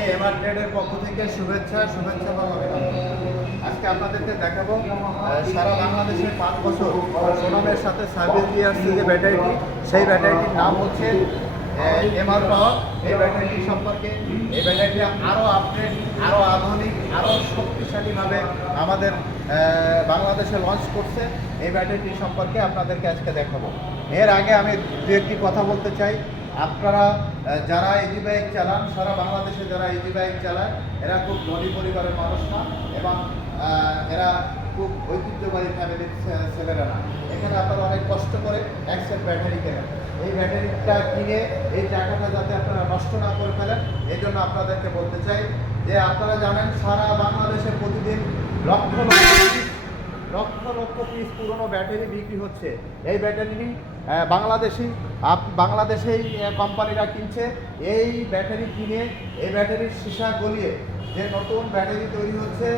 সবাইকে এমআর ট্রেডের পক্ষ থেকে শুভেচ্ছা শুভেচ্ছা এবং অভিনন্দন। আজকে আপনাদেরকে দেখাবো সারা বাংলাদেশে পাঁচ বছর সোনামের সাথে সার্ভিস দিয়ে আসছে যে ব্যাটারিটি, সেই ব্যাটারিটির নাম হচ্ছে এমআর পাওয়ার এই ব্যাটারিটি সম্পর্কে, এই ব্যাটারিটি আরও আপডেট আরও আধুনিক আরও শক্তিশালীভাবে আমাদের বাংলাদেশে লঞ্চ করছে। এই ব্যাটারিটি সম্পর্কে আপনাদেরকে আজকে দেখাবো। এর আগে আমি দু একটি কথা বলতে চাই। আপনারা যারা ইজি বাইক চালান, সারা বাংলাদেশে যারা ইজি বাইক চালায়, এরা খুব ধনী পরিবারের মানুষ না এবং এরা খুব ঐতিহ্যবাহী ফ্যামিলির ছেলেরা না। এখানে আপনারা অনেক কষ্ট করে এক সেট ব্যাটারি কেনেন। এই ব্যাটারিটা কিনে এই টাকাটা যাতে আপনারা নষ্ট না করে ফেলেন, এই জন্য আপনাদেরকে বলতে চাই যে আপনারা জানেন, সারা বাংলাদেশে প্রতিদিন লক্ষ লক্ষ লক্ষ লক্ষ পিস পুরনো ব্যাটারি বিক্রি হচ্ছে। এই ব্যাটারি বাংলাদেশি, আপ বাংলাদেশেই কোম্পানিরা কিনছে। এই ব্যাটারি কিনে, এই ব্যাটারির সীসা গলিয়ে যে নতুন ব্যাটারি তৈরি হচ্ছে,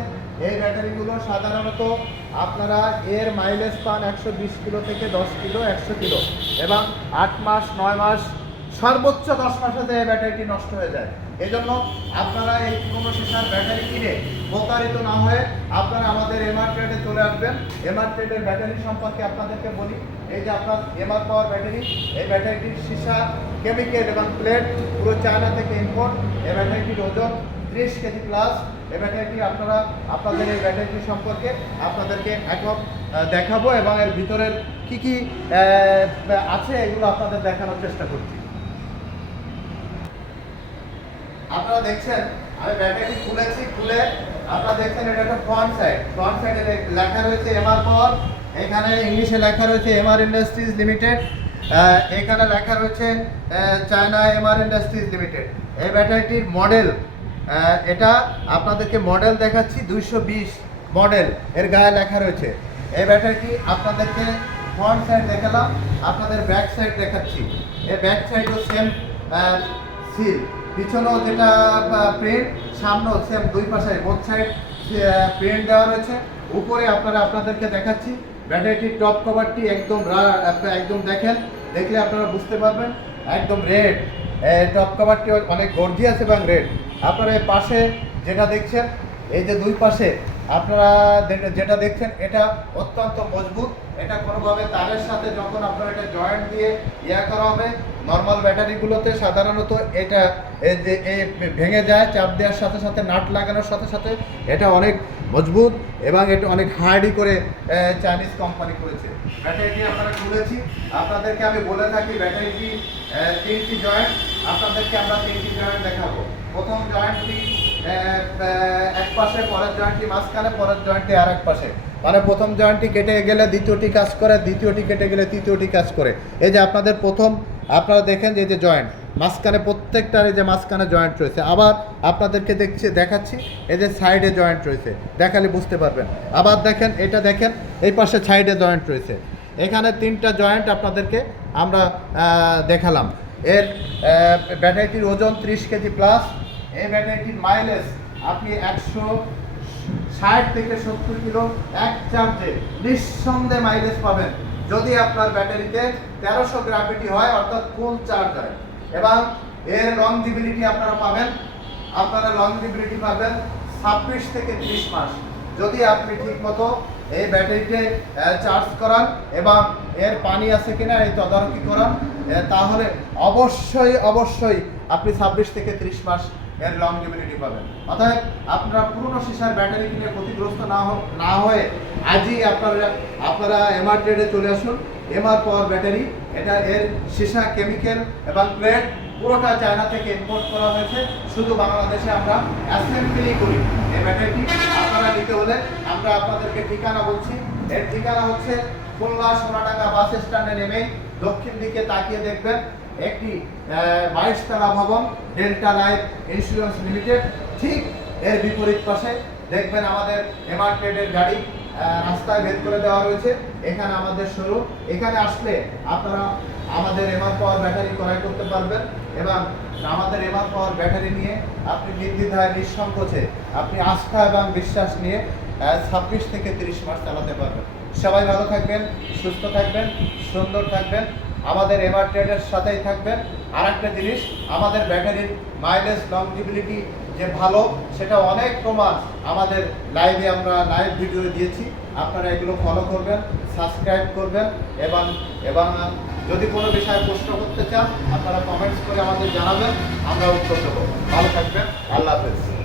এই ব্যাটারিগুলো সাধারণত আপনারা এর মাইলেজ পান একশো বিশ কিলো থেকে দশ কিলো, একশো কিলো। এবং আট মাস, নয় মাস, সর্বোচ্চ দশ মাসে এই ব্যাটারিটি নষ্ট হয়ে যায়। এই জন্য আপনারা এই পুরোনো সীসার ব্যাটারি কিনে প্রতারিত না হয়ে আপনারা আমাদের এমআর ট্রেডে চলে আসবেন। এমআর ট্রেডের ব্যাটারি সম্পর্কে আপনাদেরকে বলি, এই যে আপনার এমআর পাওয়ার ব্যাটারি, এই ব্যাটারিটির সীসা কেমিক্যাল এবং প্লেট পুরো চায়না থেকে ইম্পোর্ট এই ব্যাটারিটির ওজন ত্রিশ কেজি প্লাস এই ব্যাটারিটি আপনারা, আপনাদের এই ব্যাটারিটি সম্পর্কে আপনাদেরকে এখন দেখাবো এবং এর ভিতরের কি কি আছে এগুলো আপনাদের দেখানোর চেষ্টা করছি। আপনারা দেখছেন? আমি ব্যাটারি খুলেছি, খুলে আপনারা দেখছেন এটা একটা ফ্রন্ট সাইড ফ্রন্ট সাইডে লেখা রয়েছে এমআর পাওয়ার এখানে ইংলিশে লেখা রয়েছে এমআর ইন্ডাস্ট্রিজ লিমিটেড এখানে লেখা রয়েছে চায়না এমআর ইন্ডাস্ট্রিজ লিমিটেড এই ব্যাটারিটির মডেল এটা আপনাদেরকে মডেল দেখাচ্ছি, দুইশো বিশ মডেল এর গায়ে লেখা রয়েছে। এই ব্যাটারিটি আপনাদেরকে ফ্রন্ট সাইড দেখালাম, আপনাদের ব্যাক সাইড দেখাচ্ছি। এর ব্যাক সাইডও সেম সিল পিছনেও যেটা প্রিন্ট সামনেও সেম দুই পাশে বোথ সাইড প্রিন্ট দেওয়া রয়েছে। উপরে আপনারা, আপনাদেরকে দেখাচ্ছি ব্যাটারিটির টপ কভারটি একদম একদম দেখেন, দেখলে আপনারা বুঝতে পারবেন, একদম রেড টপ কভারটি অনেক গর্জিয়াস এবং রেড আপনারা পাশে যেটা দেখছেন, এই যে দুই পাশে আপনারা যেটা দেখছেন, এটা অত্যন্ত মজবুত। এটা কোনোভাবে তারের সাথে যখন আপনারা এটা জয়েন্ট দিয়ে ইয়া করা হবে নর্মাল ব্যাটারিগুলোতে সাধারণত এটা ভেঙে যায়, চাপ দেওয়ার সাথে সাথে, নাট লাগানোর সাথে সাথে এটা অনেক মজবুত এবং এটা অনেক হার্ডি করে চাইনিজ কোম্পানি করেছে। ব্যাটারিটি আপনারা খুলেছি। আপনাদেরকে আমি বলে থাকি ব্যাটারিটি তিনটি জয়েন্ট আপনাদেরকে আমরা তিনটি জয়েন্ট দেখাবো। প্রথম জয়েন্টটি এক পাশে, পরের জয়েন্টটি মাঝখানে, পরের জয়েন্টটি আর এক পাশে। মানে প্রথম জয়েন্টটি কেটে গেলে দ্বিতীয়টি কাজ করে, দ্বিতীয়টি কেটে গেলে তৃতীয়টি কাজ করে। এই যে আপনাদের প্রথম, আপনারা দেখেন যে যে জয়েন্ট মাঝখানে প্রত্যেকটার এই যে মাঝখানে জয়েন্ট রয়েছে। আবার আপনাদেরকে দেখছি, দেখাচ্ছি, এই যে সাইডে জয়েন্ট রয়েছে। দেখালে বুঝতে পারবেন। আবার দেখেন, এটা দেখেন, এই পাশে সাইডে জয়েন্ট রয়েছে। এখানে তিনটা জয়েন্ট আপনাদেরকে আমরা দেখালাম। এর ব্যাটারিটির ওজন ত্রিশ কেজি প্লাস এই ব্যাটারিটির মাইলেজ আপনি একশো ষাট থেকে সত্তর কিলো এক চার্জে নিঃসন্দেহে মাইলেজ পাবেন। যদি আপনার ব্যাটারিতে তেরোশো গ্রাভিটি হয়, অর্থাৎ ফুল চার্জ হয়। এবং এর লংজিবিলিটি আপনারা পাবেন, আপনারা লংজিবিলিটি পাবেন ছাব্বিশ থেকে ত্রিশ মাস। যদি আপনি ঠিক মতো এই ব্যাটারিতে চার্জ করান এবং এর পানি আছে কিনা, এই তদারকি করান তাহলে অবশ্যই অবশ্যই আপনি ছাব্বিশ থেকে ত্রিশ মাস এর লং লংজিবিলিটি পাবেন। অতএব আপনারা পুরনো সিসার ব্যাটারি কিনে ক্ষতিগ্রস্ত না না হয়ে আজই আপনারা আপনারা এমআর ট্রেডে চলে আসুন। এমআর পাওয়ার ব্যাটারি এটা এর সীসা কেমিক্যাল এবং প্লেট পুরোটা চায়না থেকে ইম্পোর্ট করা হয়েছে। শুধু বাংলাদেশে আমরা অ্যাসেম্বলি করি। এই ব্যাটারিটি আপনারা নিতে হলে আমরা আপনাদেরকে ঠিকানা বলছি। এর ঠিকানা হচ্ছে খুলনা সোনাডাঙ্গা বাস স্ট্যান্ডে নেমেই দক্ষিণ দিকে তাকিয়ে দেখবেন। একটি বাইশ তলা ভবন ডেল্টা লাইফ ইন্স্যুরেন্স লিমিটেড ঠিক এর বিপরীত পাশে দেখবেন আমাদের এমআর ট্রেডের গাড়ি রাস্তায় বের করে দেওয়া রয়েছে, এখানে আমাদের শুরু এখানে আসলে আপনারা আমাদের এমআর পাওয়ার ব্যাটারি ক্রয় করতে পারবেন এবং আমাদের এমআর পাওয়ার ব্যাটারি নিয়ে আপনি নির্দ্বিধায় নিঃসংকোচে আপনি আস্থা এবং বিশ্বাস নিয়ে ছাব্বিশ থেকে তিরিশ মাস চালাতে পারবেন। সবাই ভালো থাকবেন, সুস্থ থাকবেন, সুন্দর থাকবেন। আমাদের এমআর সাথেই থাকবেন আর একটা জিনিস, আমাদের ব্যাটারির মাইলেজ লংজিবিলিটি যে ভালো, সেটা অনেক প্রমাণ আমাদের লাইভে আমরা লাইভ ভিডিও দিয়েছি। আপনারা এগুলো ফলো করবেন সাবস্ক্রাইব করবেন এবং এবং যদি কোনো বিষয়ে প্রশ্ন করতে চান, আপনারা কমেন্টস করে আমাদের জানাবেন, আমরা উত্তর দেবো। ভালো থাকবেন, আল্লাহ হাফেজ।